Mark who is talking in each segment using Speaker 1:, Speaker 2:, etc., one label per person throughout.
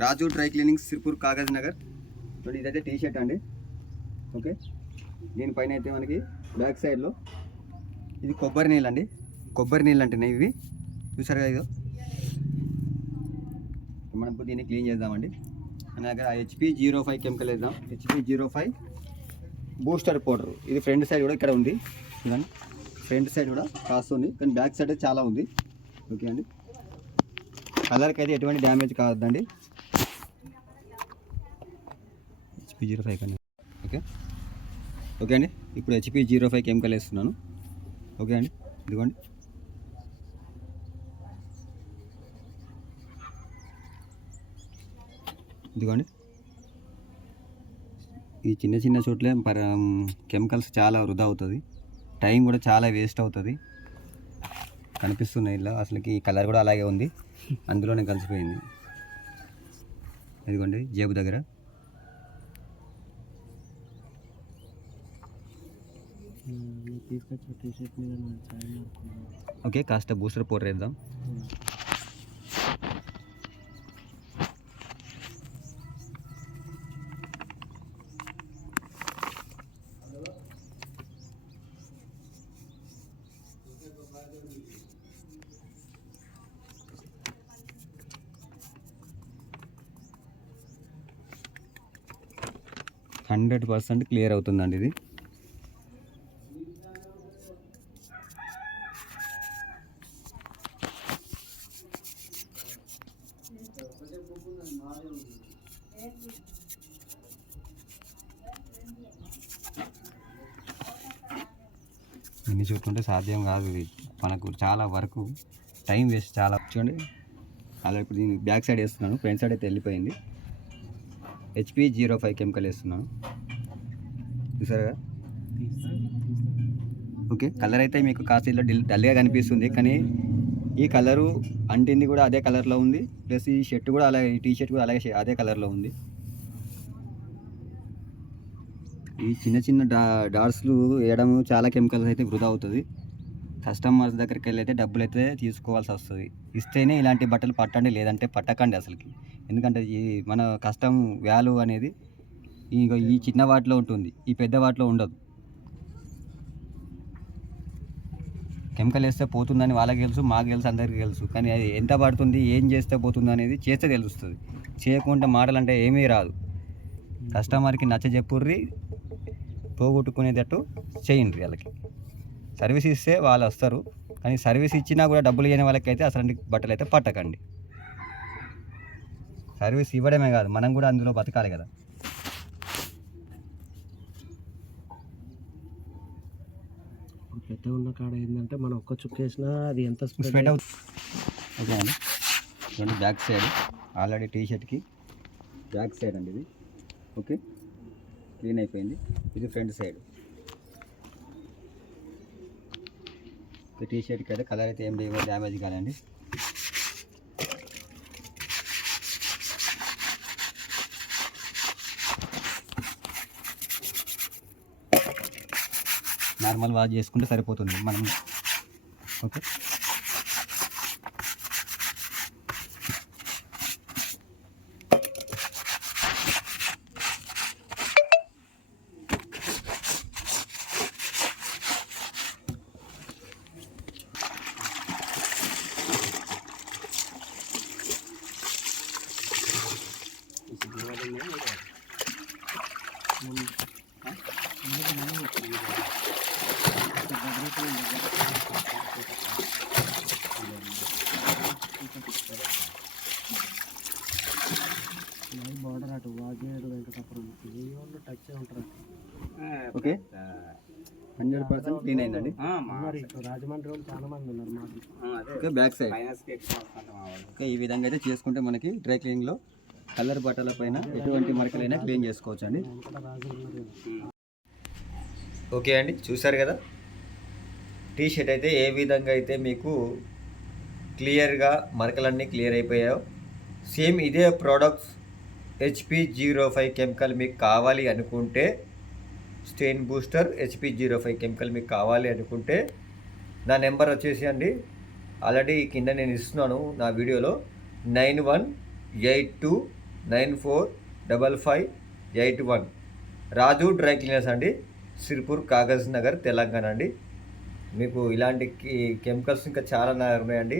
Speaker 1: Raju dry cleaning Sirpur Kagaz Nagar. చూడండి ఇదైతే T shirt అండి. ఓకే. దీనిపైన అయితే మనకి బ్యాక్ సైడ్లో ఇది కొబ్బరి నీళ్ళు అండి. కొబ్బరి నీళ్ళు అంటున్నాయి ఇవి. చూసారు కదా ఇదో? మనం దీన్ని క్లీన్ చేద్దామండి. మన దగ్గర హెచ్పి జీరో ఫైవ్ కెమికల్ వేద్దాం. HP zero five booster powder ఇది ఫ్రంట్ సైడ్ కూడా ఇక్కడ ఉంది. చూడండి. ఫ్రంట్ సైడ్ కూడా కాస్తుంది కానీ బ్యాక్ సైడ్ చాలా ఉంది. ఓకే అండి. కలర్కి అయితే ఎటువంటి డ్యామేజ్ కావద్దండి. హెచ్పి జీరో ఫైవ్ కానీ ఓకే? ఓకే అండి. ఇప్పుడు హెచ్పి జీరో ఫైవ్ కెమికల్ వేస్తున్నాను? ఓకే అండి. ఇదిగోండి. ఇదిగోండి. ఈ చిన్న చిన్న చోట్లే పర కెమికల్స్ చాలా వృధా అవుతుంది. టైం కూడా చాలా వేస్ట్ అవుతుంది. కనిపిస్తున్నాయి ఇలా. అసలుకి ఈ కలర్ కూడా అలాగే ఉంది. అందులోనే కలిసిపోయింది. ఇదిగోండి జేబు దగ్గర.
Speaker 2: తీసుకొచ్చిన టీ షర్ట్ మీద
Speaker 1: ఓకే కాస్త బూస్టర్ పౌడర్ వేద్దాం హండ్రెడ్ పర్సెంట్ క్లియర్ అవుతుందండి ఇది. ఇన్ని చూస్తుంటే సాధ్యం కాదు ఇది. మనకు చాలా వరకు టైం వేస్ట్ చాలా. చూడండి. అలా ఇప్పుడు దీన్ని బ్యాక్ సైడ్ వేస్తున్నాను. ఫ్రంట్ సైడ్ అయితే వెళ్ళిపోయింది. హెచ్పి జీరో ఫైవ్ కెమికల్ వేస్తున్నాను. చూసారా ఓకే. కలర్ అయితే మీకు కాస్త ఇలా డిల్ డల్గా కనిపిస్తుంది. కానీ ఈ కలరు అంటింది కూడా అదే కలర్లో ఉంది. ప్లస్ ఈ షర్ట్ కూడా అలాగే ఈ టీ షర్ట్ కూడా అలాగే అదే కలర్లో ఉంది. ఈ చిన్న చిన్న డా డాట్స్లు వేయడం చాలా కెమికల్స్ అయితే వృధా అవుతుంది. కస్టమర్స్ దగ్గరికి వెళ్ళి అయితే డబ్బులు అయితే తీసుకోవాల్సి వస్తుంది. ఇస్తేనే ఇలాంటి బట్టలు పట్టండి లేదంటే పట్టకండి అసలుకి. ఎందుకంటే ఈ మన కష్టం వాల్యూ అనేది ఈ చిన్న వాటిలో ఉంటుంది ఈ పెద్ద వాటిలో ఉండదు. కెమికల్ వేస్తే పోతుందని వాళ్ళకి తెలుసు మాకు తెలుసు అందరికీ తెలుసు. కానీ అది ఎంత పడుతుంది ఏం చేస్తే పోతుంది అనేది చేస్తే తెలుస్తుంది. చేయకుండా మాటలు అంటే ఏమీ రాదు. కస్టమర్కి నచ్చ చెప్పుర్రి పోగొట్టుకునేటట్టు చేయండి వాళ్ళకి. సర్వీస్ ఇస్తే వాళ్ళు వస్తారు. కానీ సర్వీస్ ఇచ్చినా కూడా డబ్బులు ఇవ్వని వాళ్ళకైతే అసలు బట్టలు అయితే పట్టకండి. సర్వీస్ ఇవ్వడమే కాదు మనం కూడా అందులో బతకాలి కదా.
Speaker 2: పెద్ద ఉన్న కాడ ఏంటంటే మనం ఒక్క చుక్క వేసినా అది ఎంత
Speaker 1: స్ప్రెడ్ ఓకే అండి. ఇదండి బ్యాక్ సైడ్ ఆల్రెడీ టీ షర్ట్కి బ్యాక్ సైడ్ అండి ఇది. ఓకే. క్లీన్ అయిపోయింది. ఇది ఫ్రంట్ సైడ్. టీ షర్ట్కి అయితే కలర్ అయితే ఏం డ్యామేజ్ కాదండి. నార్మల్ వాష్ చేసుకుంటే సరిపోతుంది. మనం okay. Okay. Hundred percent clean అయిందండి?
Speaker 2: మరి ఇక్కడ రాజమండ్రి వాళ్ళు చాలా మంది ఉన్నారు మాకు.
Speaker 1: ఓకే బ్యాక్ సైడ్ ఓకే ఈ విధంగా అయితే చేసుకుంటే మనకి డ్రై క్లీనింగ్లో కలర్ బట్టల పైన ఎటువంటి మరకలైనా క్లీన్ చేసుకోవచ్చు అండి. ఓకే అండి చూసారు కదా? టీ షర్ట్ అయితే ఏ విధంగా అయితే మీకు క్లియర్గా మరకలన్నీ క్లియర్ అయిపోయాయో సేమ్ ఇదే products HP zero five chemical మీకు కావాలి అనుకుంటే stain booster HP zero five chemical మీకు కావాలి అనుకుంటే నా నెంబర్ వచ్చేసి అండి. ఆల్రెడీ కింద నేను ఇస్తున్నాను నా వీడియోలో. Nine one eight two nine four double five eight one. Raju dry cleaners అండి. సిరిపూర్ కాగజ్ నగర్ తెలంగాణ అండి. మీకు ఇలాంటి కెమికల్స్ ఇంకా చాలా ఉన్నాయండి.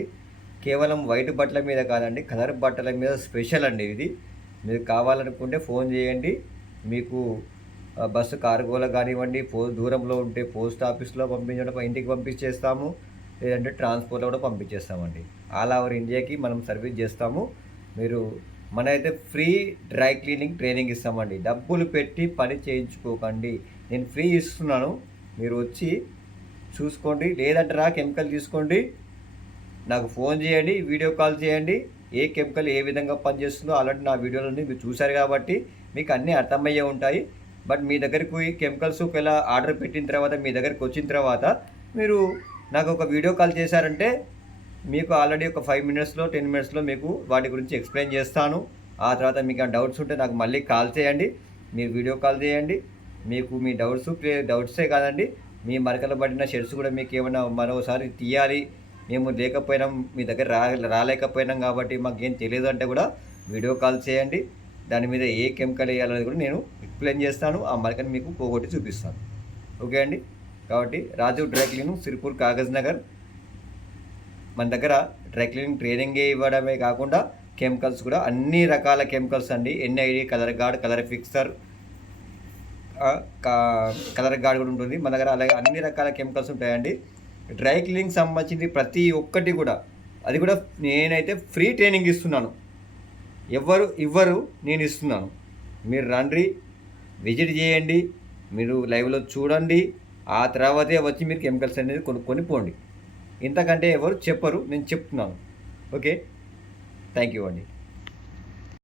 Speaker 1: కేవలం వైట్ బట్టల మీద కాదండి కలర్ బట్టల మీద స్పెషల్ అండి ఇది. మీరు కావాలనుకుంటే ఫోన్ చేయండి. మీకు బస్సు కార్గోలో కానివ్వండి పో దూరంలో ఉంటే పోస్ట్ ఆఫీస్లో పంపించడం ఇంటికి పంపించేస్తాము. లేదంటే ట్రాన్స్పోర్ట్లో కూడా పంపించేస్తామండి. ఆల్ ఓవర్ ఇండియాకి మనం సర్వీస్ చేస్తాము. మీరు మన అయితే ఫ్రీ డ్రై క్లీనింగ్ ట్రైనింగ్ ఇస్తామండి. డబ్బులు పెట్టి పని చేయించుకోకండి. నేను ఫ్రీ ఇస్తున్నాను. మీరు వచ్చి చూసుకోండి. లేదంటే రా కెమికల్ తీసుకోండి. నాకు ఫోన్ చేయండి వీడియో కాల్ చేయండి. ఏ కెమికల్ ఏ విధంగా పనిచేస్తుందో ఆల్రెడీ నా వీడియోలన్నీ మీరు చూశారు కాబట్టి మీకు అన్నీ అర్థమయ్యే ఉంటాయి. బట్ మీ దగ్గరికి ఈ కెమికల్స్ ఒకవేళ ఆర్డర్ పెట్టిన తర్వాత మీ దగ్గరికి వచ్చిన తర్వాత మీరు నాకు ఒక వీడియో కాల్ చేశారంటే మీకు ఆల్రెడీ ఒక ఫైవ్ మినిట్స్లో టెన్ మినిట్స్లో మీకు వాటి గురించి ఎక్స్ప్లెయిన్ చేస్తాను. ఆ తర్వాత మీకు ఆ డౌట్స్ ఉంటే నాకు మళ్ళీ కాల్ చేయండి. మీరు వీడియో కాల్ చేయండి. మీకు మీ డౌట్స్ డౌట్సే కాదండి. మీ మరకలు పడిన షెడ్స్ కూడా మీకు ఏమైనా మరోసారి తీయాలి. మేము లేకపోయినాం మీ దగ్గర రా రాలేకపోయినాం కాబట్టి మాకు ఏం తెలియదు అంటే కూడా వీడియో కాల్ చేయండి. దాని మీద ఏ కెమికల్ వేయాలనేది కూడా నేను ఎక్స్ప్లెయిన్ చేస్తాను. ఆ మరకని మీకు పోగొట్టి చూపిస్తాను. ఓకే అండి? కాబట్టి రాజు డ్రై క్లీన్ సిరిపూర్ కాగజ్ నగర్. మన దగ్గర డ్రై క్లీనింగ్ ట్రైనింగ్ ఇవ్వడమే కాకుండా కెమికల్స్ కూడా అన్ని రకాల కెమికల్స్ అండి. NID colour guard colour fixer కా- కలర్ గార్డ్ కూడా ఉంటుంది. మన దగ్గర అలాగే అన్ని రకాల కెమికల్స్ ఉంటాయండి. డ్రై క్లీనింగ్ సంబంధించి ప్రతి ఒక్కటి కూడా. అది కూడా నేనైతే ఫ్రీ ట్రైనింగ్ ఇస్తున్నాను. ఎవరు ఇవ్వరు నేను ఇస్తున్నాను. మీరు రండి విజిట్ చేయండి మీరు లైవ్లో చూడండి ఆ తర్వాతే వచ్చి మీరు కెమికల్స్ అనేది కొనుక్కొని పోండి. ఇంతకంటే ఎవరు చెప్పరు నేను చెప్తున్నాను. ఓకే? థ్యాంక్ యూ అండి.